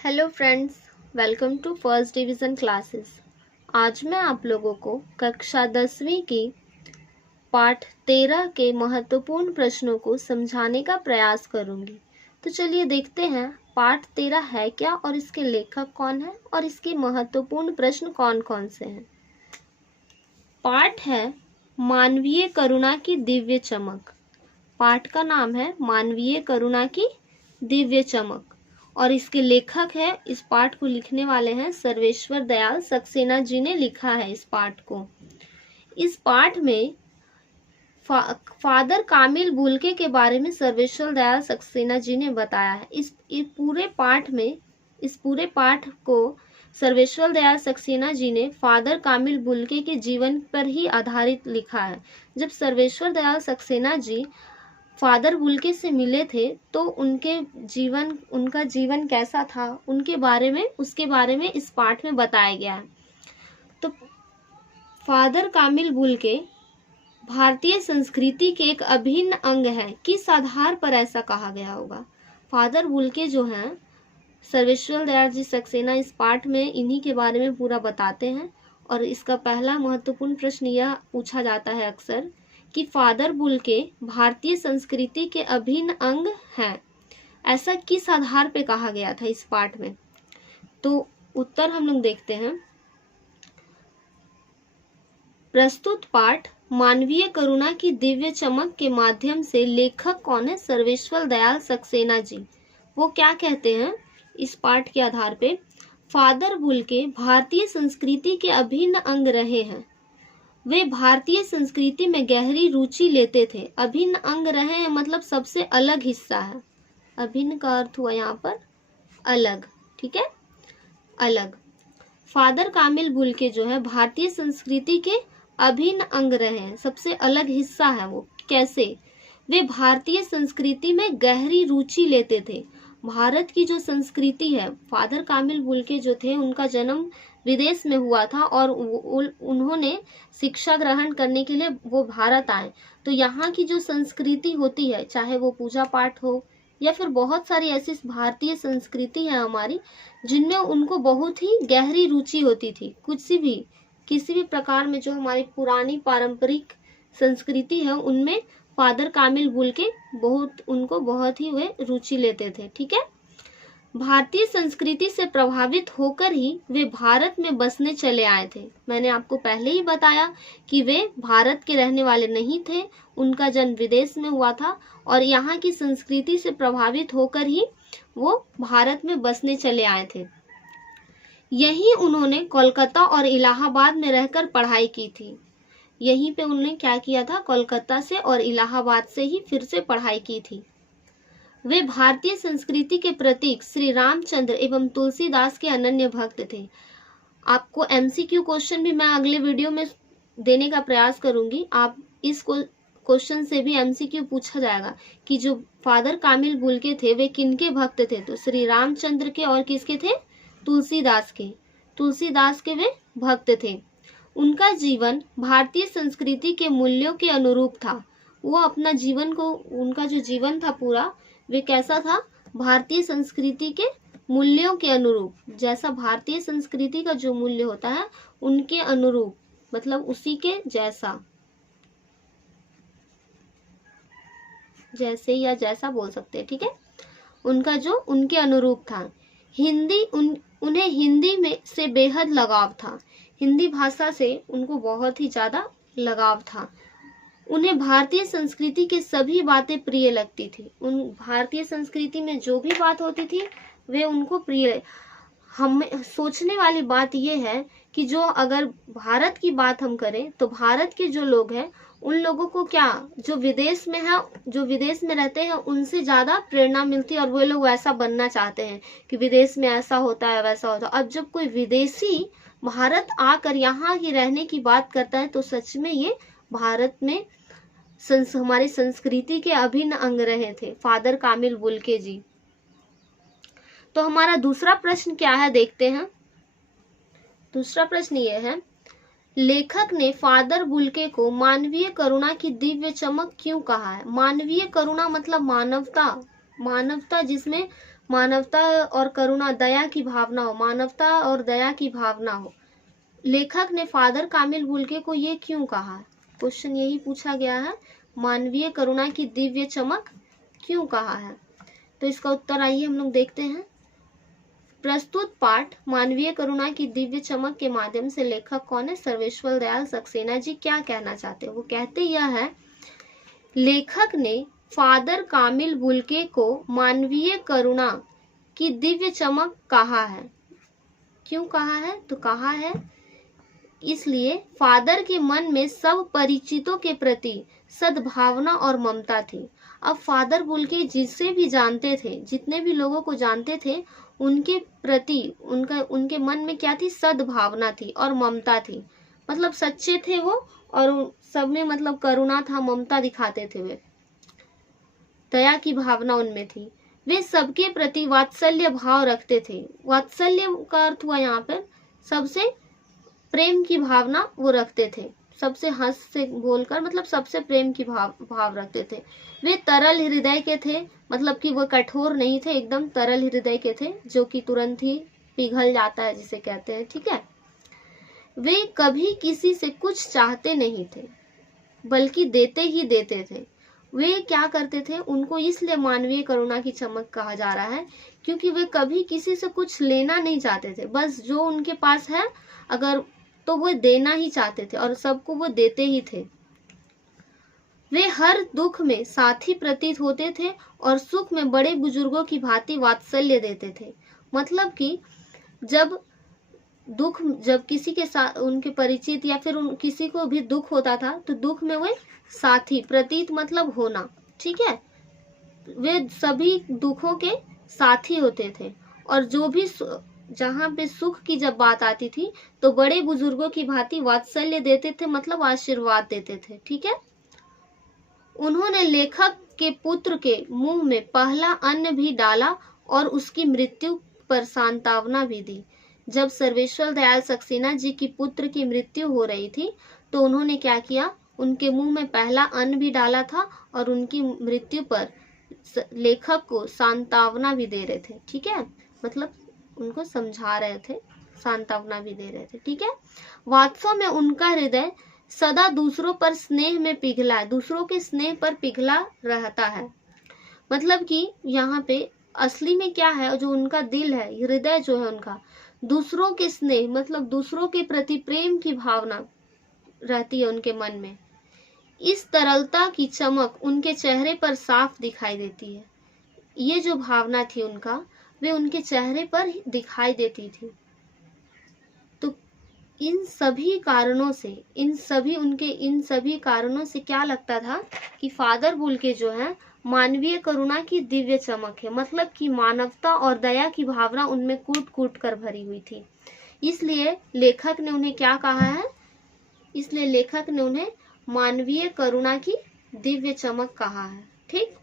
Hello friends, welcome to first division classes. आज मैं आप लोगों को कक्षा 10वीं की पाठ 13 के महत्वपूर्ण प्रश्नों को समझाने का प्रयास करूंगी। तो चलिए देखते हैं पाठ 13 है क्या और इसके लेखक कौन है और इसके महत्वपूर्ण प्रश्न कौन कौन से हैं। पाठ है मानवीय करुणा की दिव्य चमक। पाठ का नाम है मानवीय करुणा की दिव्य चमक और इसके लेखक है, इस पाठ को लिखने वाले हैं सर्वेश्वर दयाल सक्सेना जी ने लिखा है इस पाठ को। इस पाठ में फादर कामिल बुल्के के बारे में सर्वेश्वर दयाल सक्सेना जी ने बताया है। इस पूरे पाठ को सर्वेश्वर दयाल सक्सेना जी ने फादर कामिल बुल्के के जीवन पर ही आधारित लिखा है। जब सर्वेश्वर दयाल सक्सेना जी फादर बुल्के से मिले थे तो उनका जीवन कैसा था उसके बारे में इस पाठ में बताया गया है। तो फादर कामिल बुल्के भारतीय संस्कृति के एक अभिन्न अंग है। किस आधार पर ऐसा कहा गया होगा? फादर बुल्के जो हैं, सर्वेश्वर दयाल जी सक्सेना इस पाठ में इन्हीं के बारे में पूरा बताते हैं। और इसका पहला महत्वपूर्ण प्रश्न यह पूछा जाता है अक्सर कि फादर बुल्के भारतीय संस्कृति के अभिन्न अंग हैं, ऐसा किस आधार पे कहा गया था इस पाठ में? तो उत्तर हम लोग देखते हैं। प्रस्तुत पाठ मानवीय करुणा की दिव्य चमक के माध्यम से लेखक कौन है? सर्वेश्वर दयाल सक्सेना जी। वो क्या कहते हैं इस पाठ के आधार पे? फादर बुल्के भारतीय संस्कृति के अभिन्न अंग रहे हैं। वे भारतीय संस्कृति में गहरी रुचि लेते थे। अभिन्न अंग रहे हैं मतलब सबसे अलग हिस्सा है। अभिन्न का अर्थ हुआ यहाँ पर अलग, ठीक है, अलग। फादर कामिल बुल्के जो है भारतीय संस्कृति के अभिन्न अंग रहे हैं, सबसे अलग हिस्सा है वो। कैसे? वे भारतीय संस्कृति में गहरी रुचि लेते थे। भारत की जो संस्कृति है, फादर कामिल बुल्के जो थे उनका जन्म विदेश में हुआ था और उन्होंने शिक्षा ग्रहण करने के लिए वो भारत आए। तो यहाँ की जो संस्कृति होती है, चाहे वो पूजा पाठ हो या फिर बहुत सारी ऐसी भारतीय संस्कृति है हमारी जिनमें उनको बहुत ही गहरी रुचि होती थी। किसी भी प्रकार में जो हमारी पुरानी पारंपरिक संस्कृति है उनमें फादर कामिल बुल्के बहुत ही वे रुचि लेते थे, ठीक है। भारतीय संस्कृति से प्रभावित होकर ही वे भारत में बसने चले आए थे। मैंने आपको पहले ही बताया कि वे भारत के रहने वाले नहीं थे, उनका जन्म विदेश में हुआ था और यहाँ की संस्कृति से प्रभावित होकर ही वो भारत में बसने चले आए थे। यहीं उन्होंने कोलकाता और इलाहाबाद में रहकर पढ़ाई की थी। यहीं पे उन्होंने क्या किया था? कोलकाता से और इलाहाबाद से ही फिर से पढ़ाई की थी। वे भारतीय संस्कृति के प्रतीक श्री रामचंद्र एवं तुलसीदास के अनन्य भक्त थे। आपको एमसीक्यू क्वेश्चन भी मैं अगले वीडियो में देने का प्रयास करूंगी। आप इस क्वेश्चन से भी एमसीक्यू पूछा जाएगा कि जो फादर कामिल बुल्के थे वे किनके भक्त थे? तो श्री रामचंद्र के और किसके थे? तुलसीदास के वे भक्त थे। उनका जीवन भारतीय संस्कृति के मूल्यों के अनुरूप था। वो अपना जीवन को, उनका जो जीवन था पूरा, वे कैसा था? भारतीय संस्कृति के मूल्यों के अनुरूप। जैसा भारतीय संस्कृति का जो मूल्य होता है उनके अनुरूप, मतलब उसी के जैसा, जैसे या जैसा बोल सकते हैं, ठीक है। उनका जो उनके अनुरूप था। उन्हें हिंदी में से बेहद लगाव था। हिंदी भाषा से उनको बहुत ही ज्यादा लगाव था। उन्हें भारतीय संस्कृति की सभी बातें प्रिय लगती थी। उन भारतीय संस्कृति में जो भी बात होती थी वे उनको प्रिय। हमें सोचने वाली बात यह है कि जो अगर भारत की बात हम करें तो भारत के जो लोग हैं उन लोगों को क्या, जो विदेश में है, जो विदेश में रहते हैं उनसे ज्यादा प्रेरणा मिलती है और वो लोग वैसा बनना चाहते हैं कि विदेश में ऐसा होता है वैसा होता है। अब जब कोई विदेशी भारत आकर यहाँ की रहने की बात करता है तो सच में ये भारत में हमारी संस्कृति के अभिन्न अंग रहे थे फादर कामिल बुल्के जी। तो हमारा दूसरा प्रश्न क्या है देखते हैं। दूसरा प्रश्न ये है, लेखक ने फादर बुल्के को मानवीय करुणा की दिव्य चमक क्यों कहा है? मानवीय करुणा मतलब मानवता जिसमें मानवता और करुणा, दया की भावना हो, मानवता और दया की भावना हो। लेखक ने फादर कामिल बुल्के को ये क्यों कहा है? क्वेश्चन यही पूछा गया है, मानवीय करुणा की दिव्य चमक क्यों कहा है? तो इसका उत्तर आइए हम लोग देखते हैं। प्रस्तुत पाठ मानवीय करुणा की दिव्य चमक के माध्यम से लेखक कौन है? सर्वेश्वर दयाल सक्सेना जी क्या कहना चाहते हैं? वो कहते यह है, लेखक ने फादर कामिल बुल्के को मानवीय करुणा की दिव्य चमक कहा है। क्यों कहा है? तो कहा है इसलिए फादर के मन में सब परिचितों के प्रति सद्भावना और ममता थी। अब फादर बुल्के जिसे भी जानते थे, जितने भी लोगों को जानते थे, उनके प्रति उनके मन में क्या थी? सद्भावना थी और ममता थी। मतलब सच्चे थे वो, और सब में मतलब करुणा था, ममता दिखाते थे वे, दया की भावना उनमें थी। वे सबके प्रति वात्सल्य भाव रखते थे। वात्सल्य का अर्थ हुआ यहाँ पर सबसे प्रेम की भावना वो रखते थे, सबसे हंस से बोलकर, मतलब सबसे प्रेम की भाव रखते थे। वे तरल हृदय के थे, मतलब कि वो कठोर नहीं थे, एकदम तरल हृदय के थे, जो कि तुरंत ही पिघल जाता है जिसे कहते हैं, ठीक है। वे कभी किसी से कुछ चाहते नहीं थे, बल्कि देते ही देते थे। वे क्या करते थे? उनको इसलिए मानवीय करुणा की चमक कहा जा रहा है क्योंकि वे कभी किसी से कुछ लेना नहीं चाहते थे, बस जो उनके पास है अगर तो वो देना ही चाहते थे और सबको वो देते ही थे। वे हर दुख में साथी प्रतीत होते थे और सुख में बड़े बुजुर्गों की भांति वात्सल्य देते थे। मतलब कि जब किसी के साथ उनके परिचित या फिर किसी को भी दुख होता था तो दुख में वे साथी, प्रतीत मतलब होना, ठीक है, वे सभी दुखों के साथी होते थे। और जो भी जहाँ पे सुख की जब बात आती थी तो बड़े बुजुर्गों की भांति वात्सल्य देते थे, मतलब आशीर्वाद देते थे, ठीक है। उन्होंने लेखक के पुत्र के मुंह में पहला अन्न भी डाला और उसकी मृत्यु पर सांत्वना भी दी। जब सर्वेश्वर दयाल सक्सेना जी की पुत्र की मृत्यु हो रही थी तो उन्होंने क्या किया? उनके मुंह में पहला अन्न भी डाला था और उनकी मृत्यु पर लेखक को सांत्वना भी दे रहे थे, ठीक है, मतलब उनको समझा रहे थे, सांत्वना भी दे रहे थे, ठीक है। वास्तव में उनका हृदय सदा दूसरों पर स्नेह में पिघला है, दूसरों के स्नेह पर पिघला रहता है। मतलब कि यहाँ पे असली में क्या है? जो उनका दिल है, हृदय जो है उनका, दूसरों के स्नेह मतलब दूसरों के प्रति प्रेम की भावना रहती है उनके मन में। इस तरलता की चमक उनके चेहरे पर साफ दिखाई देती है। ये जो भावना थी उनका, वे उनके चेहरे पर दिखाई देती थी। तो इन सभी कारणों से क्या लगता था कि फादर बुल्के जो है मानवीय करुणा की दिव्य चमक है, मतलब कि मानवता और दया की भावना उनमें कूट कूट कर भरी हुई थी। इसलिए लेखक ने उन्हें क्या कहा है? इसलिए लेखक ने उन्हें मानवीय करुणा की दिव्य चमक कहा है, ठीक।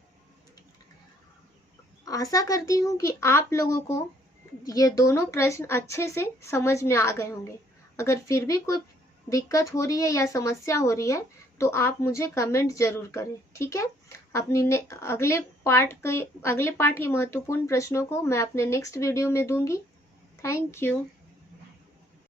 आशा करती हूँ कि आप लोगों को ये दोनों प्रश्न अच्छे से समझ में आ गए होंगे। अगर फिर भी कोई दिक्कत हो रही है या समस्या हो रही है तो आप मुझे कमेंट जरूर करें, ठीक है। अपनी अगले पार्ट के महत्वपूर्ण प्रश्नों को मैं अपने नेक्स्ट वीडियो में दूंगी। Thank you.